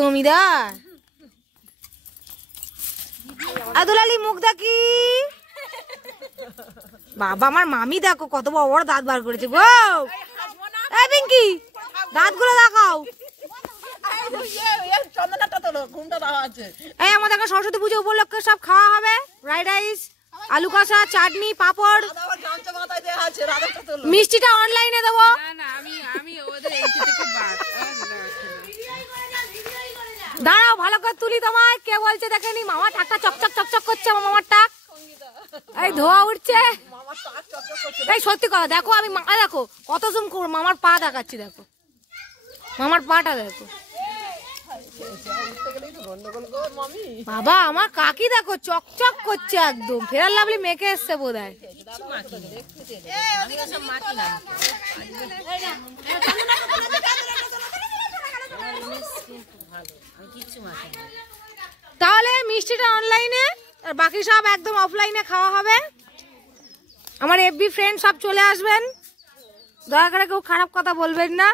জমিদার আদুলালি মুখ দেখি বাবা আমার মামি দেখো কত বড় বড় দাঁত বার করেছে গো এই পিঙ্কি দাঁতগুলো দেখাও এই আমাদের সরস্বতী পুজো উপলক্ষে সব খাওয়া হবে ফ্রাইড রাইস আলু কষা চাটনি পাপড় মিষ্টিটা অনলাইনে দেবো দাঁড়াও ভালো করে তুলি তোমায় কে বলছে দেখেনি মামা টাকটা চকচক চকচক করছে আমার মামার টাক এই ধোয়া উঠছে এই সত্যি কথা দেখো আমি মা দেখো কত জুম করবো মামার পা দেখাচ্ছি দেখো মামার পাটা দেখো বাবা আমার কাকি দেখো চকচক করছে একদম ফেরার লাভলি মেখে এসছে বোধহয় তাহলে মিষ্টিটা অনলাইনে আর বাকি সব একদম অফলাইনে খাওয়া হবে আমার এফবি ফ্রেন্ড সব চলে আসবেন দয়া করে কেউ খারাপ কথা বলবেন না